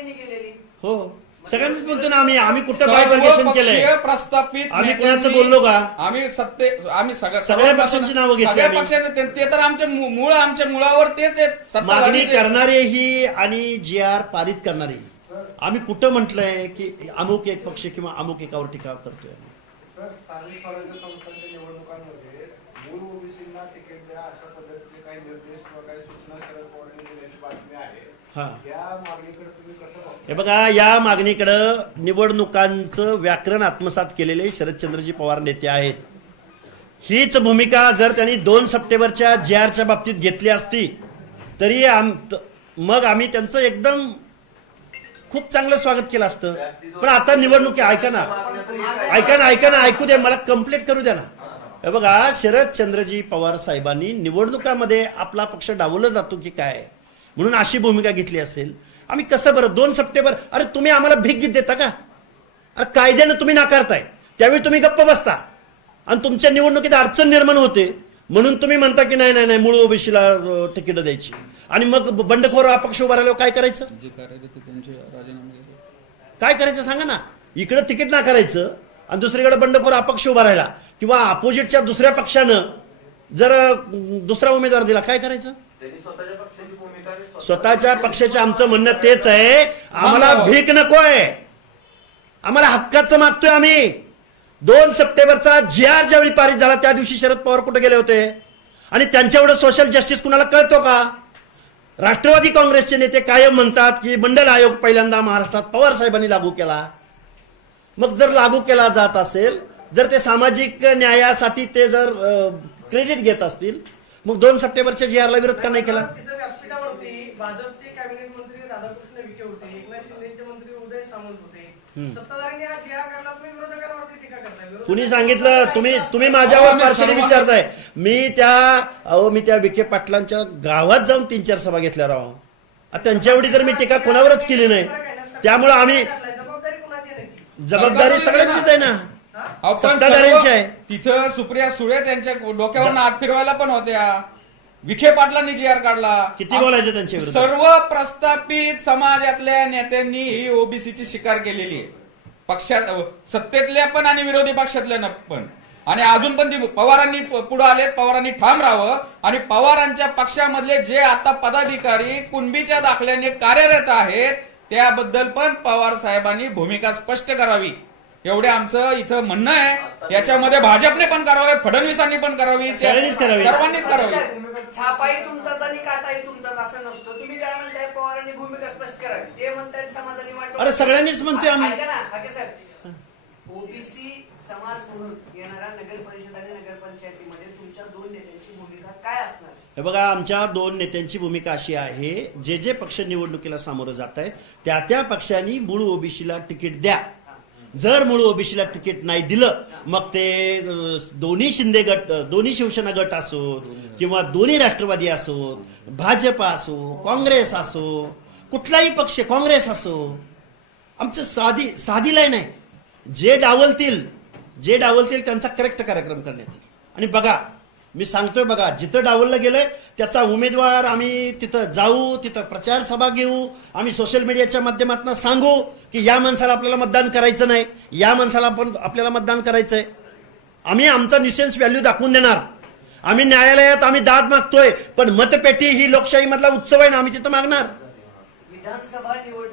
सगळ्यांनी केलेली. हो, सगळ्यांनीच बोलतो ना आम्ही कुठं बायफर्केशन केलंय? प्रस्थापित आम्ही कोणाचं बोललो का? आम्ही सगळ्या पक्षांची नावं घेतली पक्षाचे ते तर आमच्या मुळावर तेच आहेत. मागणी करणारेही आणि GR पारित करणारेही. आम्ही कुठं म्हटलंय की अमुक एक पक्ष किंवा अमुक एकावर टीका करतोय? सर, स्थानिक स्वराज्य संस्थांच्या निवडणुकांमध्ये मूळ ओबीसींना तिकीट द्या अशा पद्धतीचे काही निर्देश किंवा काही सूचना शरद पवारांनी दिल्याची बातमी आहे. या मागणीकडे तुम्ही कसं बघता? हे बघा, या मागणीकडे निवडणुकांचं व्याकरण आत्मसात केलेले शरदचंद्रजी पवार नेते आहेत. हीच भूमिका जर त्यांनी 2 सप्टेंबरच्या GRच्या बाबतीत घेतली असती तरी मग आम्ही त्यांचं एकदम खूप चांगलं स्वागत केलं असतं. पण आता निवडणुकी ऐका ना ऐकू द्या, मला कंप्लीट करू द्या ना. हे बघा, शरदचंद्रजी पवार साहेबांनी निवडणुकामध्ये आपला पक्ष डावलला जातो की काय म्हणून अशी भूमिका घेतली असेल. आम्ही कसं बरं 2 सप्टेंबर, अरे तुम्ही आम्हाला भीक देता का? अरे कायद्यानं तुम्ही नाकारताय, त्यावेळी तुम्ही गप्प बसता आणि तुमच्या निवडणुकीत अडचण निर्माण होते म्हणून तुम्ही म्हणता की नाही नाही नाही मूळ ओबीसीला तिकीट द्यायची. आणि मग बंडखोर अपक्ष उभा राहिल्यावर काय करायचं? काय करायचं सांगा ना. इकडे तिकीट नाकारायचं आणि दुसरीकडे बंडखोर अपक्ष उभा राहिला किंवा अपोजिटच्या दुसऱ्या पक्षानं जर दुसरा उमेदवार दिला, काय करायचं? स्वतःच्या पक्षाचं आमचं म्हणणं तेच आहे, आम्हाला भीक नकोय, आम्हाला हक्काचं मागतोय आम्ही. 2 सप्टेंबरचा GR ज्यावेळी पारित झाला त्या दिवशी शरद पवार कुठे गेले होते? आणि त्यांच्या एवढं सोशल जस्टिस कुणाला कळतो का? राष्ट्रवादी काँग्रेसचे नेते कायम म्हणतात की मंडल आयोग पहिल्यांदा महाराष्ट्रात पवार साहेबांनी लागू केला. मग जर लागू केला जात असेल, जर ते सामाजिक न्यायासाठी ते जर क्रेडिट घेत असतील, मग 2 सप्टेंबरच्या GRला विरोध का नाही केला? भाजपचे कॅबिनेट मंत्री राधाकृष्ण विखे होते, एकनाथ शिंदेचे मंत्री उदय सामंत होते. सत्ताधाऱ्यांनी हा GR काढला, तुम्ही विरोधकांवरती टीका करताय. कुणी सांगितलं? तुम्ही माझ्यावर पार्शली विचारताय. मी त्या विखे पाटलांच्या गावात जाऊन 3-4 सभा घेतल्या राव. त्यांच्या एवढी तर मी टीका कोणावरच केली नाही. त्यामुळे आम्ही जबाबदारी सगळ्यांचीच आहे ना, सत्ताधाऱ्यांची आहे. तिथं सुप्रिया सुळे त्यांच्या डोक्यावर हात फिरवायला पण होत्या. विखे पाटलांनी GR काढला. किती बोलायचं त्यांच्या विरोधात? सर्व प्रस्थापित समाजातल्या नेत्यांनी ही ओबीसीची शिकार केलेली आहे, पक्षात सत्तेतल्या पण आणि विरोधी पक्षातल्या पण. आणि अजून पण ती पवारांनी पुढे आले, पवारांनी ठाम राहावं. आणि पवारांच्या पक्षामधले जे आता पदाधिकारी कुणबीच्या दाखल्याने कार्यरत आहेत त्याबद्दल पण पवार साहेबांनी भूमिका स्पष्ट करावी, एवढे आमचं इथं म्हणणं आहे. याच्यामध्ये भाजपने पण करावे, फडणवीसांनी पण करावी, सर्वांनीच करावी. छापाही तुमचाच आणि काटाही तुमचाच असं नसतो. तुम्ही काय म्हणताय? पवारांनी भूमिका स्पष्ट करावी, ते म्हणतायत समाजाने वाटतं. अरे सगळ्यांनीच म्हणतोय आम्ही. ओबीसी समाज म्हणून येणाऱ्या नगर परिषद आणि नगरपंचायतीमध्ये तुमच्या 2 नेत्यांची भूमिका काय असणार? हे बघा, आमच्या 2 नेत्यांची भूमिका अशी आहे, जे पक्ष निवडणुकीला सामोरं जात आहेत त्या पक्षांनी मूळ ओबीसीला तिकीट द्या. जर मूळ ओबीसीला तिकीट नाही दिलं, मग ते दोन्ही शिंदे गट, दोन्ही शिवसेना गट असो किंवा दोन्ही राष्ट्रवादी असो, भाजप असो, काँग्रेस असो, कुठलाही पक्ष, काँग्रेस असो, आमचं साधी लाईन आहे. जे डावलतील त्यांचा करेक्ट कार्यक्रम करण्यात येईल. आणि बघा, मी सांगतोय बघा, जिथं डावललं गेलंय त्याचा उमेदवार आम्ही तिथं जाऊ, तिथं प्रचार सभा घेऊ, आम्ही सोशल मीडियाच्या माध्यमातून सांगू की या माणसाला आपल्याला मतदान करायचं नाही, या माणसाला आपल्याला मतदान करायचंय. आम्ही आमचा न्यूसेन्स व्हॅल्यू दाखवून देणार. आम्ही न्यायालयात आम्ही दाद मागतोय, पण मतपेटी ही लोकशाही मधला उत्सव आहे ना, आम्ही तिथं मागणार. विधानसभा निवडणूक